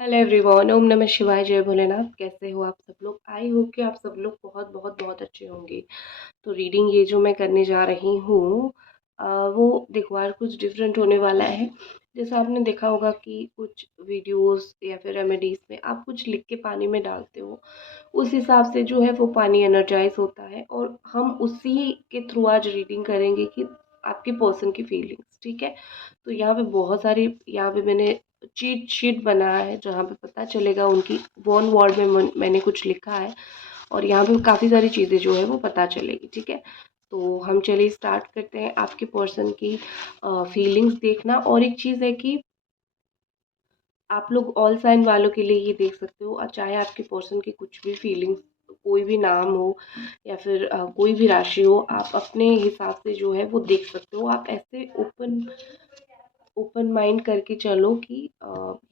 Hello everyone, ओम नमः शिवाय, जय भोलेनाथ। कैसे हो आप सब लोग? आई होप कि आप सब लोग बहुत बहुत बहुत अच्छे होंगे। तो रीडिंग ये जो मैं करने जा रही हूँ वो देखो यार कुछ डिफरेंट होने वाला है। जैसा आपने देखा होगा कि कुछ वीडियोस या फिर रेमेडीज में आप कुछ लिख के पानी में डालते हो, उस हिसाब से जो है वो पानी एनर्जाइज होता है। और हम उसी के थ्रू आज रीडिंग करेंगे कि आपके पर्सन की फीलिंग्स, ठीक है। तो यहाँ पे बहुत सारी, यहाँ पे मैंने चीट शीट बनाया है जहाँ पे पता चलेगा उनकी वन वर्ड में मैंने कुछ लिखा है। और यहाँ पे काफ़ी सारी चीज़ें जो है वो पता चलेगी, ठीक है। तो हम चलिए स्टार्ट करते हैं। आपके पर्सन की फीलिंग्स देखना। और एक चीज़ है कि आप लोग ऑल साइन वालों के लिए ये देख सकते हो, और चाहे आपके पर्सन की कुछ भी फीलिंग्स, कोई भी नाम हो या फिर कोई भी राशि हो, आप अपने हिसाब से जो है वो देख सकते हो। आप ऐसे ओपन ओपन माइंड करके चलो कि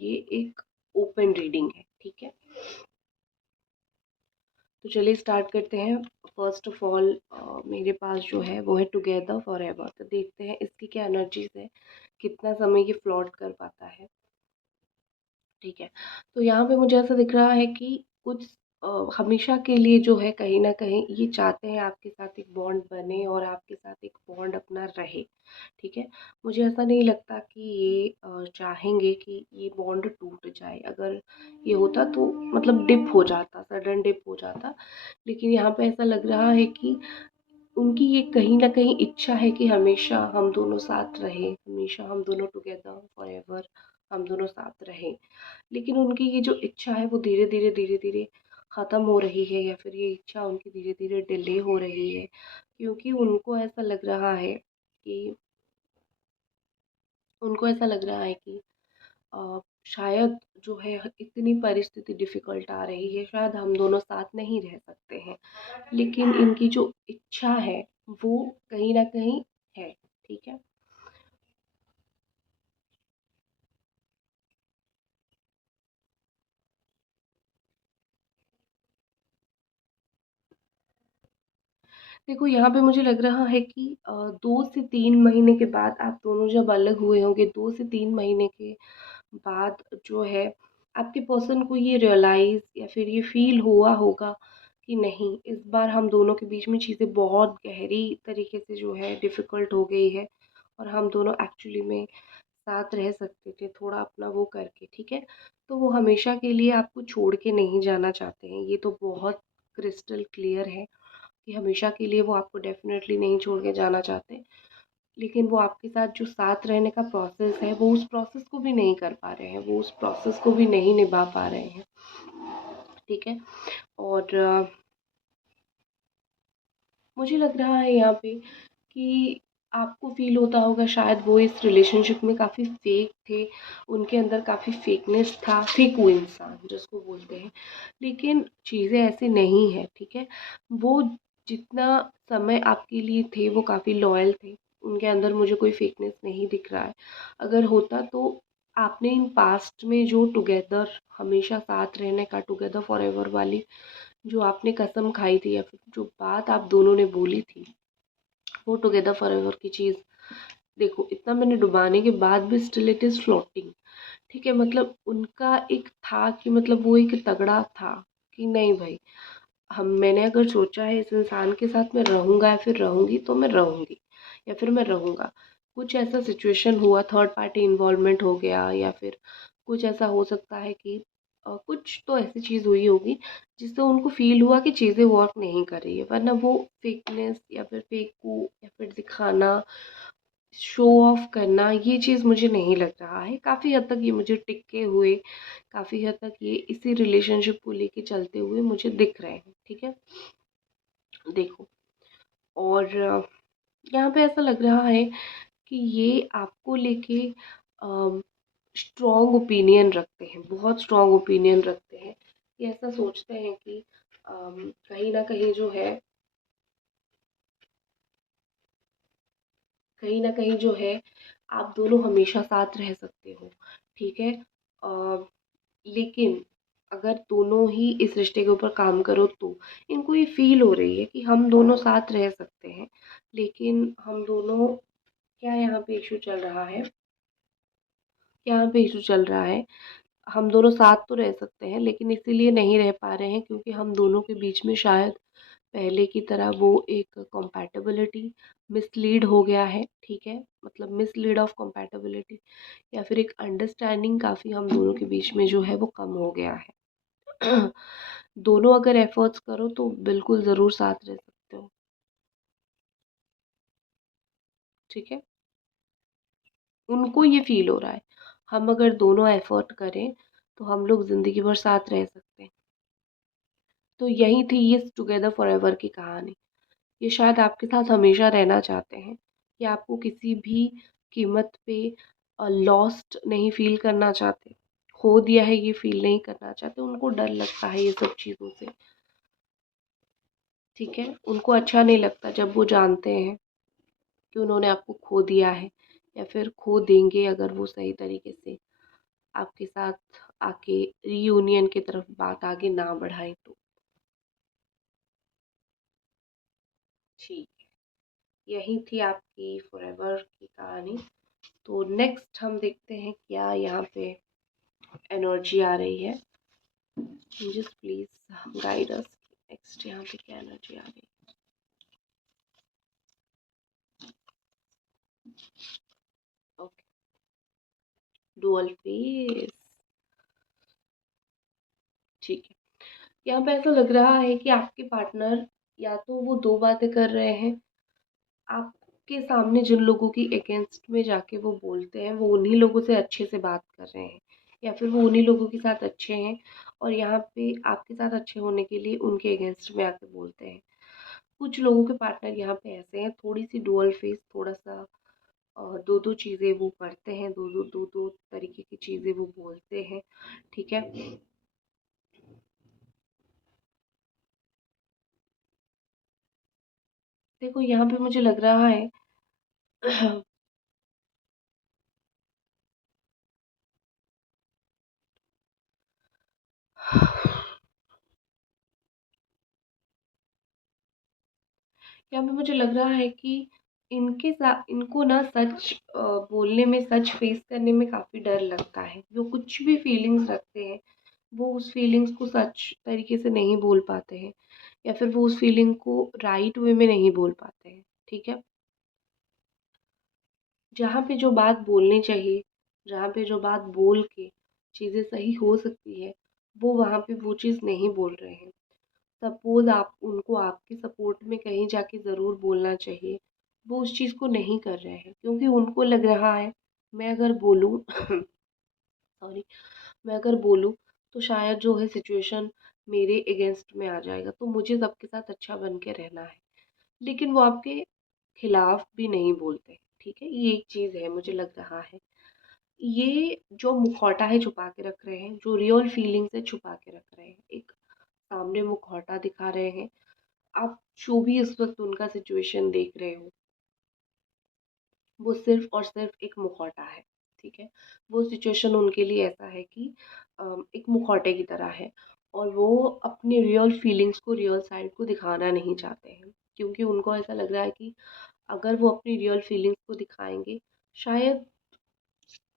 ये एक ओपन रीडिंग है, ठीक है। तो चलिए स्टार्ट करते हैं। फर्स्ट ऑफ ऑल मेरे पास जो है वो है टुगेदर फॉर एवर। तो देखते हैं इसकी क्या एनर्जीज है, कितना समय ये फ्लॉट कर पाता है, ठीक है। तो यहाँ पे मुझे ऐसा दिख रहा है कि कुछ हमेशा के लिए जो है कहीं ना कहीं ये चाहते हैं आपके साथ एक बॉन्ड बने और आपके साथ एक बॉन्ड अपना रहे, ठीक है। मुझे ऐसा नहीं लगता कि ये चाहेंगे कि ये बॉन्ड टूट जाए। अगर ये होता तो मतलब डिप हो जाता, सडन डिप हो जाता। लेकिन यहाँ पे ऐसा लग रहा है कि उनकी ये कहीं न कहीं इच्छा है कि हमेशा हम दोनों साथ रहें, हमेशा हम दोनों टुगेदर फॉरएवर हम दोनों साथ रहें। लेकिन उनकी ये जो इच्छा है वो धीरे-धीरे, धीरे-धीरे ख़त्म हो रही है, या फिर ये इच्छा उनकी धीरे-धीरे डिले हो रही है। क्योंकि उनको ऐसा लग रहा है कि शायद जो है इतनी परिस्थिति डिफ़िकल्ट आ रही है, शायद हम दोनों साथ नहीं रह सकते हैं। लेकिन इनकी जो इच्छा है वो कहीं न कहीं है, ठीक है। देखो यहाँ पे मुझे लग रहा है कि 2 से 3 महीने के बाद आप दोनों जब अलग हुए होंगे, 2 से 3 महीने के बाद जो है आपके पर्सन को ये रियलाइज़ या फिर ये फ़ील हुआ होगा कि नहीं, इस बार हम दोनों के बीच में चीज़ें बहुत गहरी तरीके से जो है डिफ़िकल्ट हो गई है, और हम दोनों एक्चुअली में साथ रह सकते थे थोड़ा अपना वो करके, ठीक है। तो वो हमेशा के लिए आपको छोड़ के नहीं जाना चाहते हैं, ये तो बहुत क्रिस्टल क्लियर है कि हमेशा के लिए वो आपको डेफ़िनेटली नहीं छोड़ के जाना चाहते। लेकिन वो आपके साथ जो साथ रहने का प्रोसेस है, वो उस प्रोसेस को भी नहीं कर पा रहे हैं, वो उस प्रोसेस को भी नहीं निभा पा रहे हैं, ठीक है। और मुझे लग रहा है यहाँ पे कि आपको फ़ील होता होगा शायद वो इस रिलेशनशिप में काफ़ी फेक थे, उनके अंदर काफ़ी फेकनेस था, फेक वो इंसान जिसको बोलते हैं। लेकिन चीज़ें ऐसी नहीं हैं, ठीक है। वो जितना समय आपके लिए थे वो काफ़ी लॉयल थे, उनके अंदर मुझे कोई फेकनेस नहीं दिख रहा है। अगर होता तो आपने इन पास्ट में जो टुगेदर हमेशा साथ रहने का, टुगेदर फॉरएवर वाली जो आपने कसम खाई थी या फिर जो बात आप दोनों ने बोली थी, वो टुगेदर फॉरएवर की चीज़, देखो इतना मैंने डुबाने के बाद भी स्टिल इट इज़ फ्लोटिंग, ठीक है। मतलब उनका एक था कि मतलब वो एक तगड़ा था कि नहीं भाई, हम मैंने अगर सोचा है इस इंसान के साथ मैं रहूँगा या फिर रहूँगी तो मैं रहूँगी या फिर मैं रहूँगा। कुछ ऐसा सिचुएशन हुआ, थर्ड पार्टी इन्वॉल्वमेंट हो गया, या फिर कुछ ऐसा हो सकता है कि कुछ तो ऐसी चीज़ हुई होगी जिससे उनको फ़ील हुआ कि चीज़ें वर्क नहीं कर रही है। वरना वो फेकनेस या फिर फेकू या फिर दिखाना, शो ऑफ करना, ये चीज़ मुझे नहीं लग रहा है। काफ़ी हद तक ये मुझे टिके हुए, काफ़ी हद तक ये इसी रिलेशनशिप को लेके चलते हुए मुझे दिख रहे हैं, ठीक है। देखो, और यहाँ पे ऐसा लग रहा है कि ये आपको लेके स्ट्रॉन्ग ओपिनियन रखते हैं, बहुत स्ट्रॉन्ग ओपिनियन रखते हैं। ये ऐसा सोचते हैं कि कहीं न कहीं जो है, कहीं न कहीं जो है आप दोनों हमेशा साथ रह सकते हो, ठीक है। लेकिन अगर दोनों ही इस रिश्ते के ऊपर काम करो तो इनको ये फ़ील हो रही है कि हम दोनों साथ रह सकते हैं, लेकिन हम दोनों, क्या यहाँ पे इश्यू चल रहा है, यहाँ पे इश्यू चल रहा है, हम दोनों साथ तो रह सकते हैं, लेकिन इसीलिए नहीं रह पा रहे हैं क्योंकि हम दोनों के बीच में शायद पहले की तरह वो एक कंपैटिबिलिटी मिसलीड हो गया है, ठीक है? मतलब मिसलीड ऑफ कंपैटिबिलिटी या फिर एक अंडरस्टैंडिंग काफ़ी हम दोनों के बीच में जो है वो कम हो गया है। दोनों अगर एफर्ट्स करो तो बिल्कुल ज़रूर साथ रह सकते हो, ठीक है? उनको ये फ़ील हो रहा है, हम अगर दोनों एफर्ट करें तो हम लोग ज़िंदगी भर साथ रह सकते हैं। तो यही थी ये टुगेदर फॉरएवर की कहानी। ये शायद आपके साथ हमेशा रहना चाहते हैं, कि आपको किसी भी कीमत पे लॉस्ट नहीं फ़ील करना चाहते, खो दिया है ये फ़ील नहीं करना चाहते, उनको डर लगता है ये सब चीज़ों से, ठीक है? उनको अच्छा नहीं लगता जब वो जानते हैं कि उन्होंने आपको खो दिया है या फिर खो देंगे अगर वो सही तरीके से आपके साथ आके रीयूनियन की तरफ बात आगे ना बढ़ाएँ तो। ठीक, यही थी आपकी फॉरएवर की कहानी। तो नेक्स्ट हम देखते हैं क्या यहाँ पे एनर्जी आ रही है। Just please guide us, next यहाँ पे क्या एनर्जी आ रही है। ओके, डुअल फेस, ठीक है। यहाँ पे ऐसा लग रहा है कि आपके पार्टनर या तो वो दो बातें कर रहे हैं, आपके सामने जिन लोगों की अगेंस्ट में जाके वो बोलते हैं वो उन्हीं लोगों से अच्छे से बात कर रहे हैं, या फिर वो उन्हीं लोगों के साथ अच्छे हैं और यहाँ पे आपके साथ अच्छे होने के लिए उनके अगेंस्ट में आके बोलते हैं। कुछ लोगों के पार्टनर यहाँ पे ऐसे हैं, थोड़ी सी डुअल फेस, थोड़ा सा दो दो चीज़ें वो करते हैं, दो दो तरीके की चीज़ें वो बोलते हैं, ठीक है? देखो यहाँ पे मुझे लग रहा है यहाँ पे मुझे लग रहा है कि इनके साथ इनको ना सच बोलने में, सच फेस करने में काफ़ी डर लगता है। जो कुछ भी फीलिंग्स रखते हैं वो उस फीलिंग्स को सच तरीके से नहीं बोल पाते हैं, या फिर वो उस फीलिंग को राइट वे में नहीं बोल पाते हैं, ठीक है? जहाँ पे जो बात बोलनी चाहिए, जहाँ पे जो बात बोल के चीज़ें सही हो सकती है, वो वहाँ पे वो चीज़ नहीं बोल रहे हैं। सपोज़ आप उनको आपके सपोर्ट में कहीं जाके ज़रूर बोलना चाहिए, वो उस चीज़ को नहीं कर रहे हैं क्योंकि उनको लग रहा है मैं अगर बोलूँ सॉरी, मैं अगर बोलूँ तो शायद जो है सिचुएशन मेरे अगेंस्ट में आ जाएगा, तो मुझे सबके साथ अच्छा बन के रहना है। लेकिन वो आपके खिलाफ भी नहीं बोलते, ठीक है? ये एक चीज़ है मुझे लग रहा है। ये जो मुखौटा है छुपा के रख रहे हैं, जो रियल फीलिंग्स है छुपा के रख रहे हैं। एक सामने मुखौटा दिखा रहे हैं। आप जो भी इस वक़्त उनका सिचुएशन देख रहे हो, वो सिर्फ़ और सिर्फ़ एक मुखौटा है, ठीक है? वो सिचुएशन उनके लिए ऐसा है कि एक मुखौटे की तरह है और वो अपने रियल फीलिंग्स को, रियल साइड को दिखाना नहीं चाहते हैं। क्योंकि उनको ऐसा लग रहा है कि अगर वो अपनी रियल फीलिंग्स को दिखाएँगे, शायद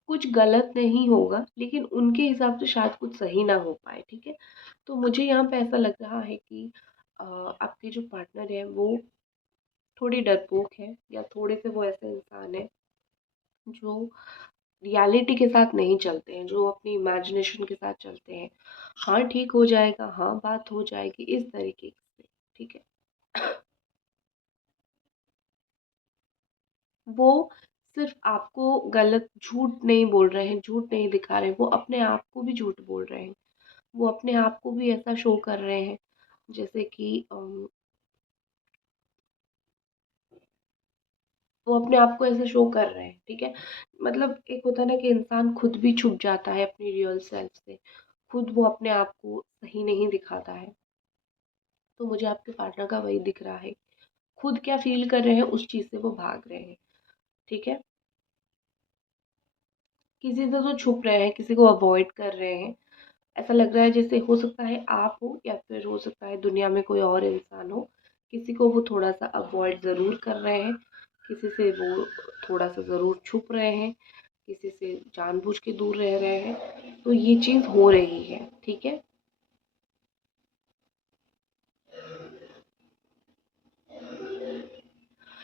कुछ गलत नहीं होगा, लेकिन उनके हिसाब से शायद कुछ सही ना हो पाए, ठीक है? तो मुझे यहाँ पे ऐसा लग रहा है कि आपके जो पार्टनर हैं वो थोड़ी डरपोक हैं, या थोड़े से वो ऐसे इंसान हैं जो रियलिटी के साथ नहीं चलते हैं, जो अपनी इमेजिनेशन के साथ चलते हैं। हाँ, ठीक हो जाएगा, हाँ, बात हो जाएगी, इस तरीके से, ठीक है? वो सिर्फ़ आपको गलत झूठ नहीं बोल रहे हैं, झूठ नहीं दिखा रहे हैं, वो अपने आप को भी झूठ बोल रहे हैं। वो अपने आप को भी ऐसा शो कर रहे हैं जैसे कि वो अपने आप को ऐसे शो कर रहे हैं, ठीक है? मतलब एक होता है ना कि इंसान खुद भी छुप जाता है अपनी रियल सेल्फ से, खुद वो अपने आप को सही नहीं दिखाता है। तो मुझे आपके पार्टनर का वही दिख रहा है, खुद क्या फ़ील कर रहे हैं उस चीज़ से वो भाग रहे हैं, ठीक है? किसी से तो छुप रहे हैं, किसी को अवॉइड कर रहे हैं। ऐसा लग रहा है जैसे हो सकता है आप हो या फिर हो सकता है दुनिया में कोई और इंसान हो, किसी को वो थोड़ा-सा अवॉइड ज़रूर कर रहे हैं, किसी से वो थोड़ा-सा ज़रूर छुप रहे हैं, किसी से जानबूझ के दूर रह रहे हैं, तो ये चीज़ हो रही है। ठीक है।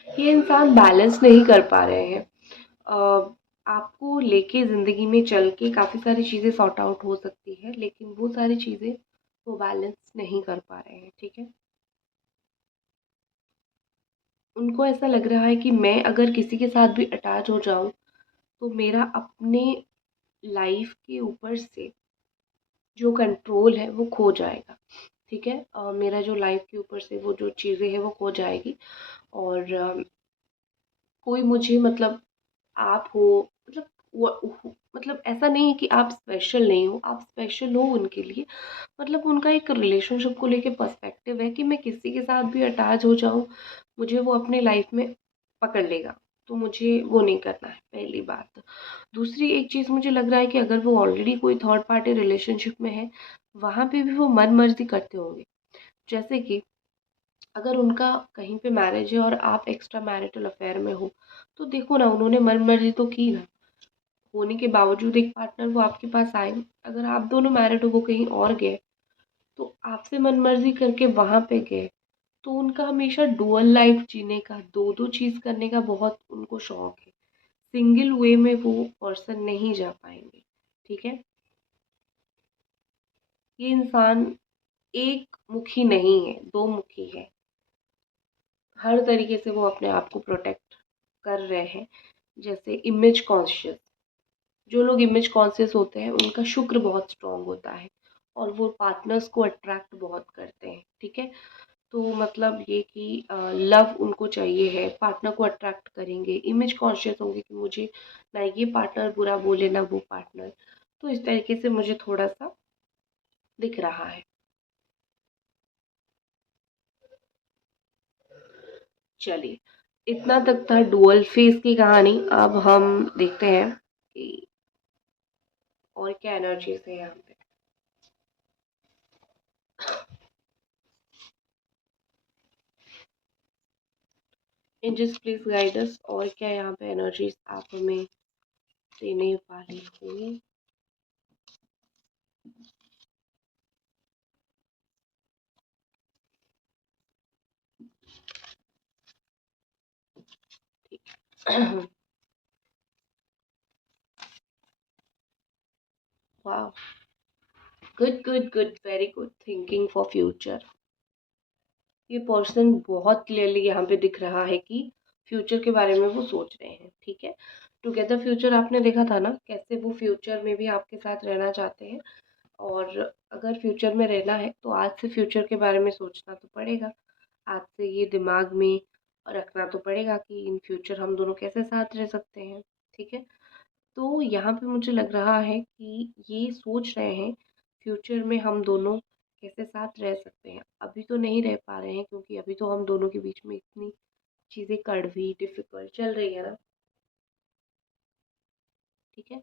ये इंसान बैलेंस नहीं कर पा रहे हैं। आपको लेके ज़िंदगी में चल के काफ़ी सारी चीज़ें सॉर्ट आउट हो सकती है, लेकिन वो सारी चीज़ें वो बैलेंस नहीं कर पा रहे हैं। ठीक है। उनको ऐसा लग रहा है कि मैं अगर किसी के साथ भी अटैच हो जाऊं, तो मेरा अपने लाइफ के ऊपर से जो कंट्रोल है वो खो जाएगा। ठीक है। मेरा जो लाइफ के ऊपर से वो जो चीज़ें हैं वो खो जाएगी। और कोई मुझे मतलब आप हो, मतलब मतलब ऐसा नहीं है कि आप स्पेशल नहीं हो, आप स्पेशल हो उनके लिए। मतलब उनका एक रिलेशनशिप को लेके पर्सपेक्टिव है कि मैं किसी के साथ भी अटैच हो जाऊं, मुझे वो अपनी लाइफ में पकड़ लेगा। तो मुझे वो नहीं करना है, पहली बात। दूसरी एक चीज़ मुझे लग रहा है कि अगर वो ऑलरेडी कोई थर्ड पार्टी रिलेशनशिप में है, वहाँ पे भी वो मन मर्जी करते होंगे। जैसे कि अगर उनका कहीं पे मैरिज है और आप एक्स्ट्रा मैरिटल अफेयर में हो, तो देखो ना, उन्होंने मन मर्जी तो की ना। होने के बावजूद एक पार्टनर वो आपके पास आए। अगर आप दोनों मैरिड हो, वो कहीं और गए, तो आपसे मन मर्जी करके वहां पे गए। तो उनका हमेशा डुअल लाइफ जीने का, दो दो चीज करने का बहुत उनको शौक है। सिंगल वे में वो पर्सन नहीं जा पाएंगे। ठीक है। ये इंसान एक मुखी नहीं है, दो मुखी है। हर तरीके से वो अपने आप को प्रोटेक्ट कर रहे हैं। जैसे इमेज कॉन्शियस, जो लोग इमेज कॉन्शियस होते हैं उनका शुक्र बहुत स्ट्रांग होता है, और वो पार्टनर्स को अट्रैक्ट बहुत करते हैं। ठीक है। तो मतलब ये कि लव उनको चाहिए है, पार्टनर को अट्रैक्ट करेंगे, इमेज कॉन्शियस होंगे कि मुझे ना ये पार्टनर बुरा बोले ना वो पार्टनर। तो इस तरीके से मुझे थोड़ा सा दिख रहा है। चलिए, इतना तक था डुअल फेस की कहानी। अब हम देखते हैं कि और क्या एनर्जीज है यहाँ पे। एंजल्स प्लीज गाइड अस, और क्या यहाँ पे एनर्जीज आप हमें देने वाली हो। वाह, good good good, very good thinking for future. ये पर्सन बहुत क्लियरली यहाँ पे दिख रहा है कि फ्यूचर के बारे में वो सोच रहे हैं। ठीक है। टुगेदर फ्यूचर आपने देखा था ना, कैसे वो फ्यूचर में भी आपके साथ रहना चाहते हैं। और अगर फ्यूचर में रहना है तो आज से फ्यूचर के बारे में सोचना तो पड़ेगा। आज से ये दिमाग में रखना तो पड़ेगा कि इन फ्यूचर हम दोनों कैसे साथ रह सकते हैं। ठीक है। तो यहाँ पे मुझे लग रहा है कि ये सोच रहे हैं फ्यूचर में हम दोनों कैसे साथ रह सकते हैं। अभी तो नहीं रह पा रहे हैं, क्योंकि अभी तो हम दोनों के बीच में इतनी चीज़ें कड़वी डिफ़िकल्ट चल रही है ना। ठीक है।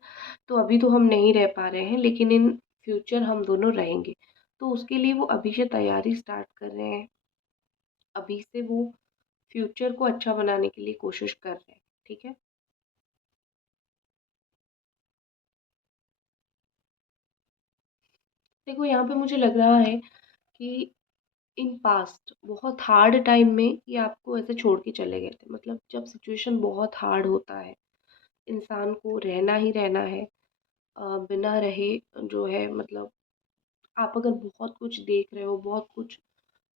तो अभी तो हम नहीं रह पा रहे हैं, लेकिन इन फ्यूचर हम दोनों रहेंगे। तो उसके लिए वो अभी से तैयारी स्टार्ट कर रहे हैं। अभी से वो फ्यूचर को अच्छा बनाने के लिए कोशिश कर रहे हैं। ठीक है। देखो, यहाँ पे मुझे लग रहा है कि इन पास्ट बहुत हार्ड टाइम में ये आपको ऐसे छोड़ के चले गए थे। मतलब जब सिचुएशन बहुत हार्ड होता है, इंसान को रहना ही रहना है, बिना रहे जो है, मतलब आप अगर बहुत कुछ देख रहे हो, बहुत कुछ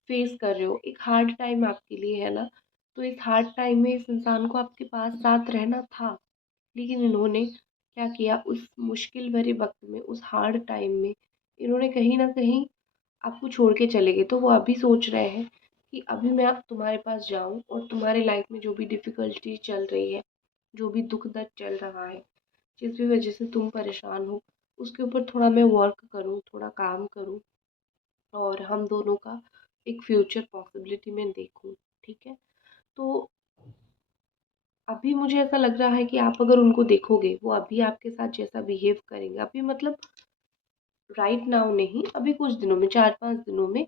फेस कर रहे हो, एक हार्ड टाइम आपके लिए है ना। तो इस हार्ड टाइम में इस इंसान को आपके पास साथ रहना था, लेकिन इन्होंने क्या किया, उस मुश्किल भरे वक्त में, उस हार्ड टाइम में इन्होंने कहीं ना कहीं आपको छोड़ के चले गए। तो वो अभी सोच रहे हैं कि अभी मैं अब तुम्हारे पास जाऊं और तुम्हारे लाइफ में जो भी डिफ़िकल्टी चल रही है, जो भी दुख दर्द चल रहा है, जिस भी वजह से तुम परेशान हो, उसके ऊपर थोड़ा मैं वर्क करूं, थोड़ा काम करूं, और हम दोनों का एक फ्यूचर पॉसिबिलिटी में देखूं। ठीक है। तो अभी मुझे ऐसा लग रहा है कि आप अगर उनको देखोगे, वो अभी आपके साथ जैसा बिहेव करेंगे, अभी मतलब राइट नाउ नहीं, अभी कुछ दिनों में, 4-5 दिनों में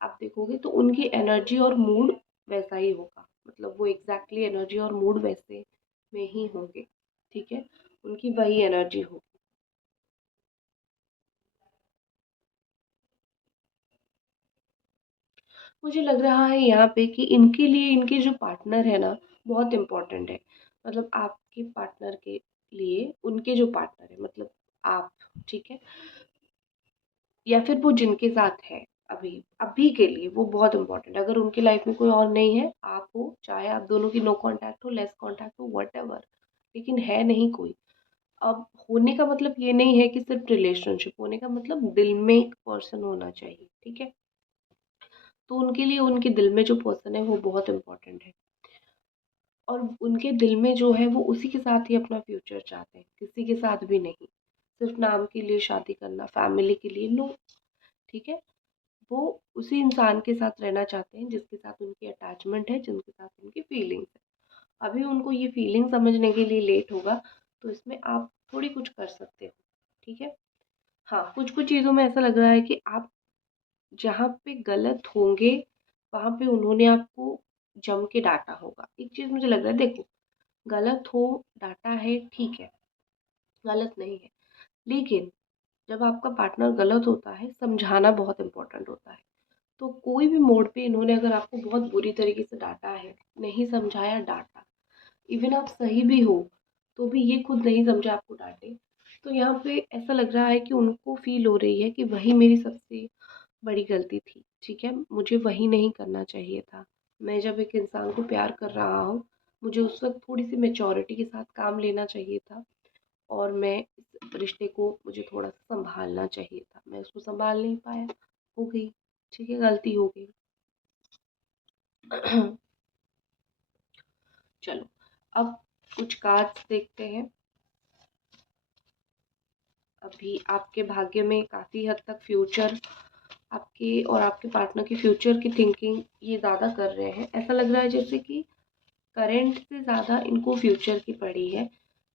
आप देखोगे तो उनकी एनर्जी और मूड वैसा ही होगा। मतलब वो एग्जैक्टली एनर्जी और मूड वैसे में ही होंगे। ठीक है। उनकी वही एनर्जी होगी। मुझे लग रहा है यहाँ पे कि इनके लिए इनके जो पार्टनर है ना, बहुत इम्पोर्टेंट है। मतलब आपके पार्टनर के लिए उनके जो पार्टनर है, मतलब आप, ठीक है, या फिर वो जिनके साथ है अभी, अभी के लिए वो बहुत इम्पोर्टेंट है। अगर उनकी लाइफ में कोई और नहीं है, आप हो, चाहे आप दोनों की नो कांटेक्ट हो, लेस कांटेक्ट हो, व्हाटएवर, लेकिन है नहीं कोई। अब होने का मतलब ये नहीं है कि सिर्फ रिलेशनशिप, होने का मतलब दिल में एक पर्सन होना चाहिए, ठीक है। तो उनके लिए उनके दिल में जो पर्सन है वो बहुत इम्पोर्टेंट है। और उनके दिल में जो है वो उसी के साथ ही अपना फ्यूचर चाहते हैं, किसी के साथ भी नहीं। सिर्फ नाम के लिए शादी करना, फैमिली के लिए नो, ठीक है। वो उसी इंसान के साथ रहना चाहते हैं जिसके साथ उनकी अटैचमेंट है, जिनके साथ उनकी फीलिंग्स है। अभी उनको ये फीलिंग समझने के लिए लेट होगा, तो इसमें आप थोड़ी कुछ कर सकते हो, ठीक है। हाँ, कुछ कुछ चीज़ों में ऐसा लग रहा है कि आप जहाँ पे गलत होंगे, वहाँ पे उन्होंने आपको जम के डांटा होगा। एक चीज़ मुझे लग रहा है, देखो, गलत हो, डांटा है, ठीक है, गलत नहीं है, लेकिन जब आपका पार्टनर गलत होता है, समझाना बहुत इंपॉर्टेंट होता है। तो कोई भी मोड़ पे इन्होंने अगर आपको बहुत बुरी तरीके से डांटा है, नहीं समझाया, डांटा, इवन आप सही भी हो तो भी ये खुद नहीं समझा आपको डांटे, तो यहाँ पे ऐसा लग रहा है कि उनको फील हो रही है कि वही मेरी सबसे बड़ी गलती थी, ठीक है, मुझे वही नहीं करना चाहिए था। मैं जब एक इंसान को प्यार कर रहा हूँ, मुझे उस वक्त थोड़ी सी मेच्योरिटी के साथ काम लेना चाहिए था, और मैं इस रिश्ते को मुझे थोड़ा सा संभालना चाहिए था, मैं उसको संभाल नहीं पाया, हो गई, ठीक है, गलती हो गई। चलो, अब कुछ कार्ड्स देखते हैं। अभी आपके भाग्य में काफ़ी हद तक फ्यूचर, आपके और आपके पार्टनर की फ्यूचर की थिंकिंग ये ज़्यादा कर रहे हैं। ऐसा लग रहा है जैसे कि करंट से ज़्यादा इनको फ्यूचर की पड़ी है,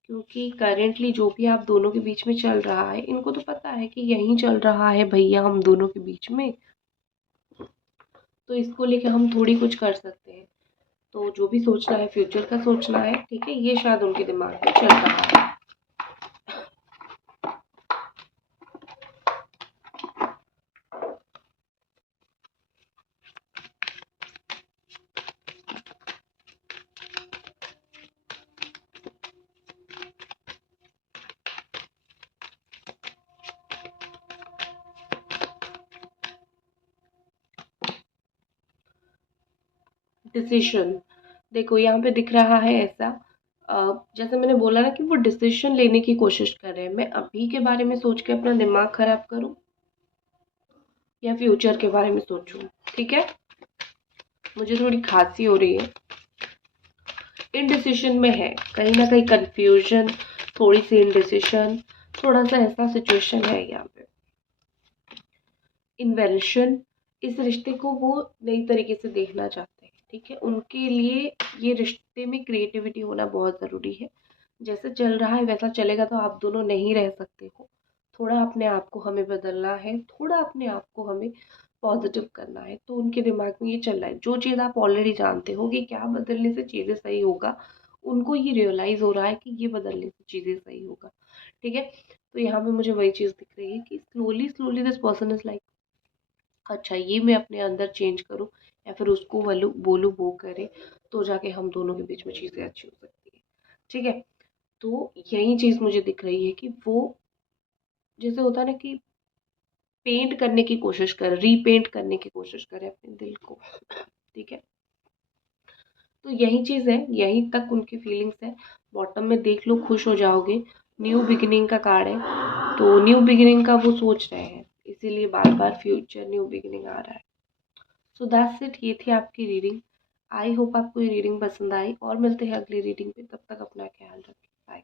क्योंकि करेंटली जो भी आप दोनों के बीच में चल रहा है, इनको तो पता है कि यही चल रहा है भैया हम दोनों के बीच में, तो इसको लेके हम थोड़ी कुछ कर सकते हैं। तो जो भी सोचना है फ्यूचर का सोचना है, ठीक है, ये शायद उनके दिमाग में चल रहा है। डिसीजन, देखो यहाँ पे दिख रहा है ऐसा, जैसे मैंने बोला ना कि वो डिसीजन लेने की कोशिश कर रहे हैं। मैं अभी के बारे में सोच के अपना दिमाग खराब करूं, या फ्यूचर के बारे में सोचूं, ठीक है। मुझे थोड़ी खांसी हो रही है, इनडिसिशन में है, कहीं ना कहीं कंफ्यूजन, थोड़ी सी इनडिसिशन, थोड़ा सा ऐसा सिचुएशन है यहाँ पे। इन्वेंशन, इस रिश्ते को वो नई तरीके से देखना चाहते हैं, ठीक है, उनके लिए ये रिश्ते में क्रिएटिविटी होना बहुत ज़रूरी है। जैसे चल रहा है वैसा चलेगा तो आप दोनों नहीं रह सकते हो। थोड़ा अपने आप को हमें बदलना है, थोड़ा अपने आप को हमें पॉजिटिव करना है। तो उनके दिमाग में ये चल रहा है, जो चीज़ आप ऑलरेडी जानते हो कि क्या बदलने से चीज़ें सही होगा, उनको ये रियलाइज़ हो रहा है कि ये बदलने से चीज़ें सही होगा, ठीक है। तो यहाँ पे मुझे वही चीज़ दिख रही है कि slowly slowly this person is like, अच्छा ये मैं अपने अंदर चेंज करूँ, या फिर उसको बोलूँ बोलूँ वो करे, तो जाके हम दोनों के बीच में चीज़ें अच्छी हो सकती है, ठीक है। तो यही चीज़ मुझे दिख रही है कि वो, जैसे होता है ना कि पेंट करने की कोशिश कर, रीपेंट करने की कोशिश करे अपने दिल को, ठीक है। तो यही चीज़ है, यहीं तक उनकी फीलिंग्स है। बॉटम में देख लो, खुश हो जाओगे, न्यू बिगिनिंग का कार्ड है, तो न्यू बिगिनिंग का वो सोच रहे हैं, इसीलिए बार बार फ्यूचर न्यू बिगिनिंग आ रहा है। सो दैट्स इट, ये थी आपकी रीडिंग। आई होप आपको ये रीडिंग पसंद आई, और मिलते हैं अगली रीडिंग पे, तब तक अपना ख्याल रखें, बाय।